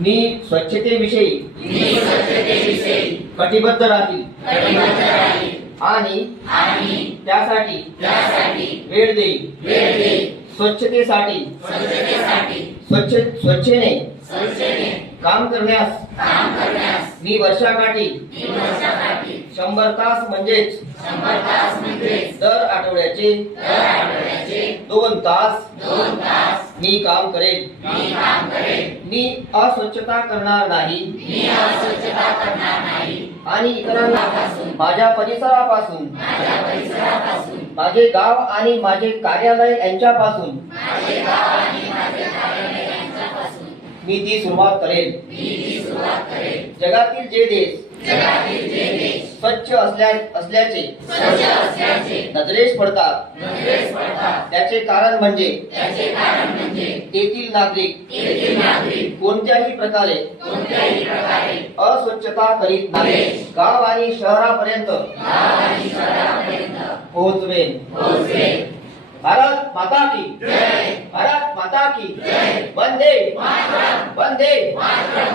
मी स्वच्छतेविषयी कटिबद्ध राहील आणि त्यासाठी वेळ देईल. स्वच्छतेसाठी स्वच्छेने काम करण्यास मी वर्षाकाठी 100 तास म्हणजेच दर आठवड्याचे 2 तास मी काम करेल. मी अस्वच्छता करणार नाही आणि इतरांना माझ्या परिसरापासून माझे गाव आणि माझे कार्यालय यांच्यापासून मी ती सुरुवात करेल. जगातील जे देश स्वच्छ असल्याचे नजरेस पडतात त्याचे कारण म्हणजे तेथील नागरिक कोणत्याही प्रकारे अस्वच्छता करीत नाही. गाव आणि शहरापर्यंत पोहोचवेल. भारत माता की जय. भारत माता की जय. वंदे मातरम. वंदे मातरम.